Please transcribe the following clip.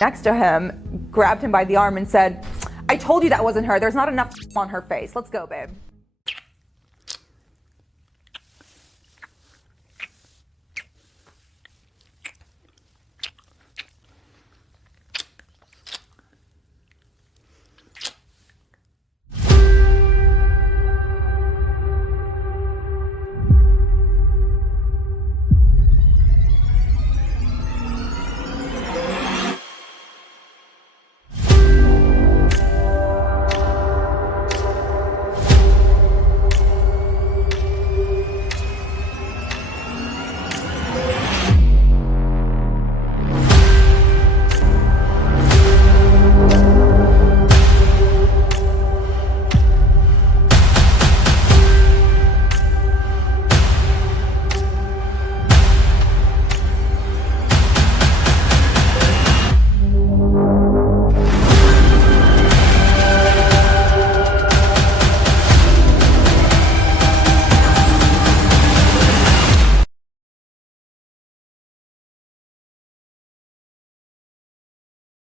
Next to him, grabbed him by the arm and said, "I told you that wasn't her. There's not enough on her face. Let's go, babe."